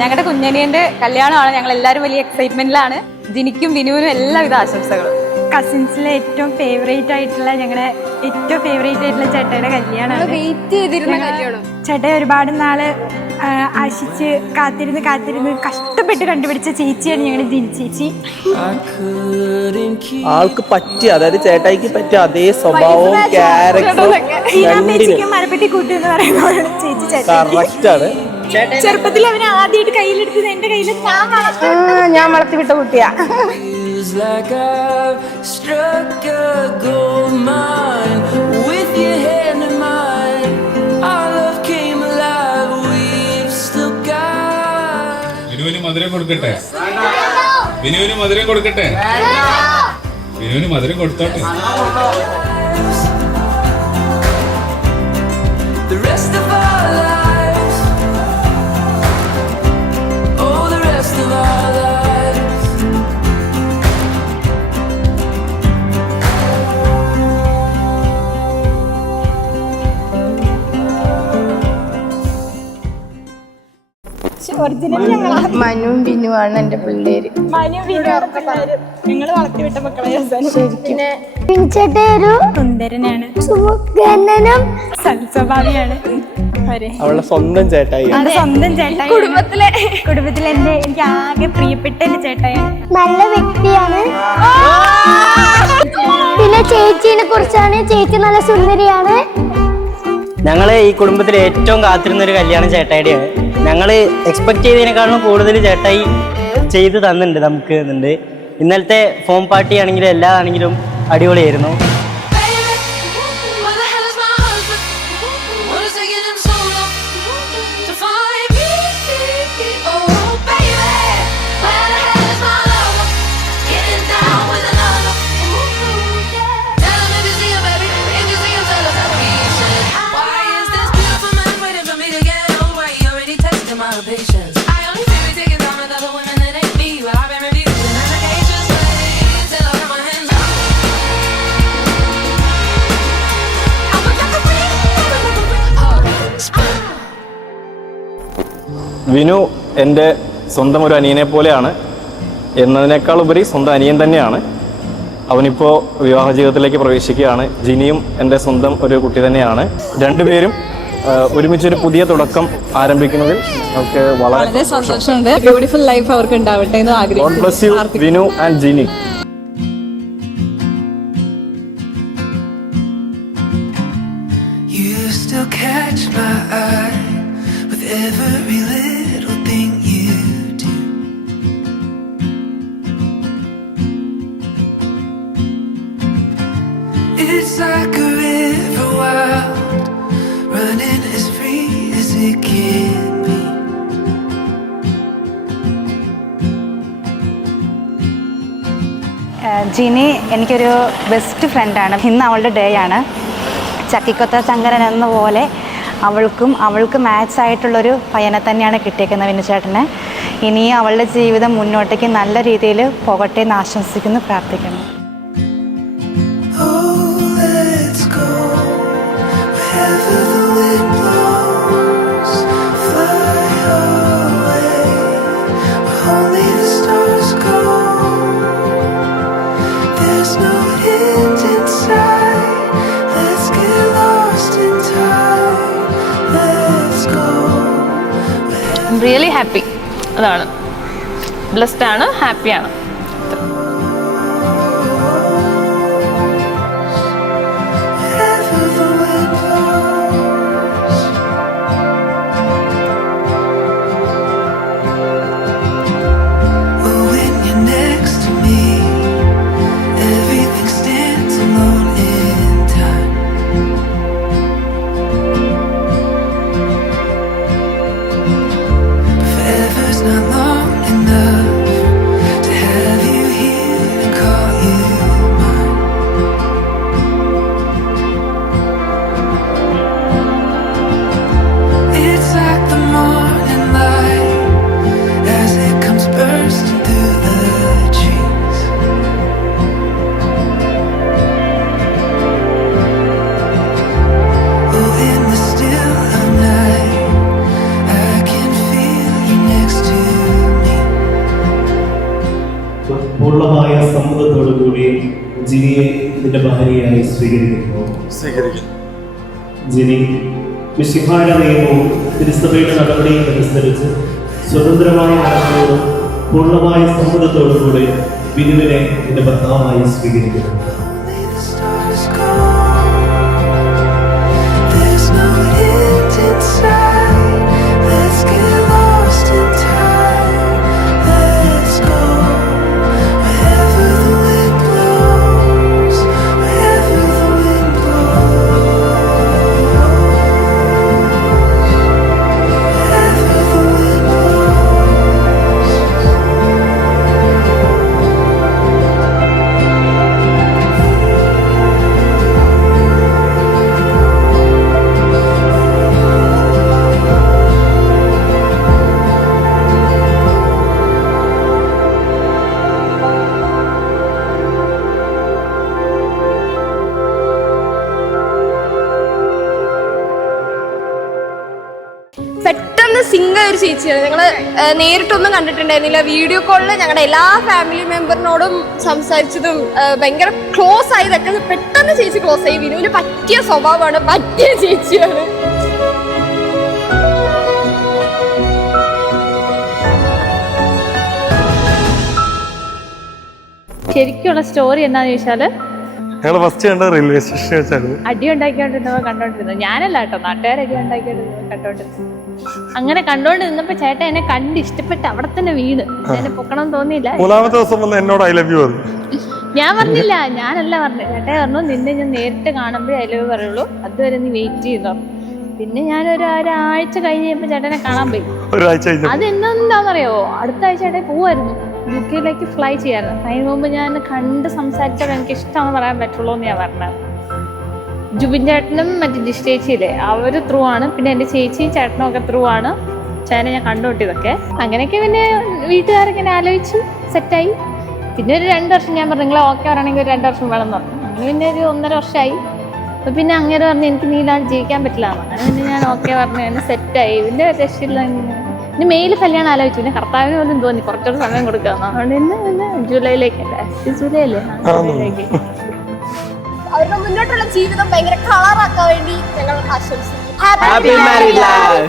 ഞങ്ങളുടെ കുഞ്ഞനിയന്റെ കല്യാണമാണ്. ഞങ്ങൾ എല്ലാവരും വലിയ എക്സൈറ്റ്മെന്റിലാണ്. ജിനിക്കും വിനുവിനും എല്ലാവിധ ആശംസകളും. കസിൻസിലെ ഏറ്റവും ഫേവറേറ്റ് ആയിട്ടുള്ള ഞങ്ങളുടെ ഏറ്റവും ഫേവറേറ്റ് ആയിട്ടുള്ള ചേട്ടയുടെ കല്യാണമാണ്. വെയിറ്റ് ചെയ്തിരുന്ന കല്യാണം. ചേട്ടൻ ഒരുപാട് നാള് ആശിച്ച് കാത്തിരുന്ന് കഷ്ടപ്പെട്ട് കണ്ടുപിടിച്ച ചേച്ചിയാണ് ഞങ്ങളുടെ ജിനി ചേച്ചി. ആൾക്ക് പറ്റിയ, അതായത് ചേട്ടായിക്ക് പറ്റിയ അതേ സ്വഭാവവും ക്യാരക്ടറും മരപ്പെട്ടി കൂട്ടി എന്ന് പറയുന്ന ചേച്ചി കറക്റ്റാണ്. ചെറുപ്പത്തിൽ അവന് ആദ്യമായിട്ട് കയ്യിലെടുത്തത് എന്റെ കയ്യിൽ ഞാൻ വളർത്തി വിട്ട കുട്ടിയാ. Like I've struck a gold mine with your hand in mine. Our love came alive. We've still got. വിനുവിന് മധുരം കൊടുക്കട്ടെ. വിനുവിന് മധുരം കൊടുക്കട്ടെ. വിനുവിന് മധുരം കൊടുത്തോട്ടെ. The rest of our lives. Oh, the rest of our lives. മനുവും ബിനുവാണ് എന്റെ പിള്ളേര്. ഞങ്ങള് വളർത്തിവിട്ട മക്കളെ സുന്ദരനാണ്, സൽസ്വഭാവിയാണ്. അവളുടെ സ്വന്തം ചേട്ടായി, സ്വന്തം ചേട്ടായി. കുടുംബത്തിലെ എനിക്ക് ആകെ പ്രിയപ്പെട്ട എന്റെ ചേട്ടായാണ്. നല്ല വ്യക്തിയാണ്. പിന്നെ ചേച്ചിനെ കുറിച്ചാണ്, ചേച്ചി നല്ല സുന്ദരിയാണ്. ഞങ്ങള് ഈ കുടുംബത്തിലെ ഏറ്റവും കാത്തിരുന്ന ഒരു കല്യാണം ചേട്ടായിയുടെയാണ്. ഞങ്ങള് എക്സ്പെക്ട് ചെയ്തതിനേക്കാളും കൂടുതൽ ചേട്ടായി ചെയ്ത് തന്നിട്ടുണ്ട് നമുക്ക്. ഇന്നലത്തെ ഫോം പാർട്ടി ആണെങ്കിലും എല്ലാതാണെങ്കിലും അടിപൊളിയായിരുന്നു. വിനു എൻ്റെ സ്വന്തം ഒരു അനിയനെ പോലെയാണ് എന്നതിനേക്കാൾ ഉപരി സ്വന്തം അനിയൻ തന്നെയാണ്. അവനിപ്പോൾ വിവാഹ ജീവിതത്തിലേക്ക് പ്രവേശിക്കുകയാണ്. ജിനിയും എൻ്റെ സ്വന്തം ഒരു കുട്ടി തന്നെയാണ്. രണ്ടുപേരും ഒരുമിച്ചൊരു പുതിയ തുടക്കം ആരംഭിക്കുന്നതിൽ നമുക്ക് വളരെ സന്തോഷമുണ്ട്. ബ്യൂട്ടിഫുൾ ലൈഫ് അവർക്ക് ഉണ്ടാവട്ടെ എന്ന് ആഗ്രഹിക്കുന്നു. God bless you, Vinu and Jini. You still catch my eye with every little thing you do. It's like a river wild, running as free as it can be. Jini എനിക്കൊരു ബെസ്റ്റ് ഫ്രണ്ടാണ്. ഇന്ന് അവളുടെ ഡേ ആണ്. ചക്കിക്കൊത്ത ചങ്കരൻ എന്ന പോലെ അവൾക്ക് മാച്ച് ആയിട്ടുള്ളൊരു പയ്യനെ തന്നെയാണ് കിട്ടിയേക്കുന്നത് വിനുചേട്ടന്. ഇനിയും അവളുടെ ജീവിതം മുന്നോട്ടേക്ക് നല്ല രീതിയിൽ പോകട്ടെ എന്ന് ആശംസിക്കുന്നു, പ്രാർത്ഥിക്കുന്നു. Really happy. അതാണ്, ബ്ലെസ്ഡ് ആണ്, ഹാപ്പിയാണ്. Not long enough to have ജിനിയെ നിന്റെ ഭാര്യയായി സ്വീകരിക്കുന്നു. ജിനി മിശിഹായുടെ നിയമവും തിരുസഭയുടെ നടപടിയും അനുസരിച്ച് സ്വതന്ത്രമായ മനസ്സോടും പൂർണ്ണമായ സമ്മതത്തോടും കൂടെ ബിനുവിനെ നിന്റെ ഭർത്താവായി സ്വീകരിക്കുന്നു. Only the stars go. There's no end in sight. Let's get lost in time. Let's go wherever the wind blows. Wherever the wind blows. Wherever the wind blows. പെട്ടെന്ന് സിംഗർ ഒരു ചേച്ചിയാണ്. ഞങ്ങൾ നേരിട്ടൊന്നും കണ്ടിട്ടുണ്ടായിരുന്നില്ല. വീഡിയോ കോളിൽ ഞങ്ങളുടെ എല്ലാ ഫാമിലി മെമ്പറിനോടും സംസാരിച്ചതും ഭയങ്കര close ആയതൊക്കെ പെട്ടെന്ന് ചേച്ചി ക്ലോസ് ആയി. വിനുവിന് പറ്റിയ സ്വഭാവമാണ്, പറ്റിയ ചേച്ചിയാണ്. ശരിക്കുള്ള സ്റ്റോറി എന്താന്ന് ചോദിച്ചാല് ഞങ്ങൾ ഫസ്റ്റ് കണ്ട റെയിൽവേ സ്റ്റേഷനിൽ വെച്ചായിരുന്നു. അടി ഉണ്ടാക്കിക്കൊണ്ടിരുന്നവ കണ്ടോണ്ടിരുന്നത്. ഞാനല്ല കേട്ടോ, നാട്ടുകാർ അടി ഉണ്ടാക്കിക്കൊണ്ടിരുന്നത് കണ്ടോണ്ടിരുന്നത്. അങ്ങനെ കണ്ടോണ്ട് നിന്നപ്പോ ചേട്ടൻ എന്നെ കണ്ട് ഇഷ്ടപ്പെട്ട് അവിടെ തന്നെ വീണ്. എന്നെ പൊക്കണം തോന്നിയില്ല. മൂന്നാമത്തെ ദിവസം വന്ന് എന്നോട് ഐ ലവ് യു പറഞ്ഞു. ഞാൻ പറഞ്ഞില്ല, ഞാനല്ല പറഞ്ഞു. ചേട്ടൻ പറഞ്ഞു നിന്നെ ഞാൻ നേരിട്ട് കാണുമ്പോഴേ ഐ ലവ് പറയുള്ളൂ, അതുവരെ നീ വെയിറ്റ് ചെയ്തോ. പിന്നെ ഞാൻ ഒരാഴ്ച കഴിഞ്ഞപ്പോ ചേട്ടനെ കാണാൻ പോയി. അതെന്താണെന്നറിയോ, അടുത്ത ആഴ്ച ചേട്ടൻ പോവായിരുന്നു, UK ഫ്ലൈ ചെയ്യായിരുന്നു. അതിന് മുമ്പ് ഞാൻ കണ്ട് സംസാരിച്ചാൽ എനിക്ക് ഇഷ്ടമാണെന്ന് പറയാൻ പറ്റുള്ളൂ എന്ന് ഞാൻ പറഞ്ഞത്. ജുബിൻ ചേട്ടനും മറ്റേ ജിഷ് ചേച്ചിയില്ലേ, അവർ ത്രൂ ആണ്. പിന്നെ എൻ്റെ ചേച്ചിയും ചേട്ടനും ഒക്കെ ത്രൂ ആണ്. ചേട്ടനെ ഞാൻ കണ്ടുകൊട്ടിയതൊക്കെ അങ്ങനെയൊക്കെ. പിന്നെ വീട്ടുകാരൊക്കെ എന്നെ ആലോചിച്ചു, സെറ്റായി. പിന്നെ ഒരു 2 വർഷം ഞാൻ പറഞ്ഞു നിങ്ങൾ ഓക്കെ പറയുകയാണെങ്കിൽ ഒരു 2 വർഷം വേണം എന്ന് പറഞ്ഞു. അങ്ങനെ പിന്നെ ഒരു 1.5 വർഷമായി. അപ്പോൾ പിന്നെ അങ്ങനെ പറഞ്ഞ് എനിക്ക് നീലാണ്ട് ജീവിക്കാൻ പറ്റില്ല എന്ന്. അങ്ങനെ പിന്നെ ഞാൻ ഓക്കെ പറഞ്ഞു, എന്നെ സെറ്റായി. ഇതിൻ്റെ രക്ഷയില്ല. പിന്നെ മെയിൽ കല്യാണം ആലോചിച്ചു. പിന്നെ കർത്താവിന് പോലും തോന്നി കുറച്ചൊരു സമയം കൊടുക്കാമെന്ന്. അതുകൊണ്ട് പിന്നെ ജൂലൈയിലേക്കല്ലേ, ജൂലൈ അല്ലേ, ജൂലൈയിലേക്ക്. അവരുടെ മുന്നോട്ടുള്ള ജീവിതം ഭയങ്കര കളറാക്കാൻ വേണ്ടി ഞങ്ങൾ ആശംസിക്കുന്നു. Happy married life.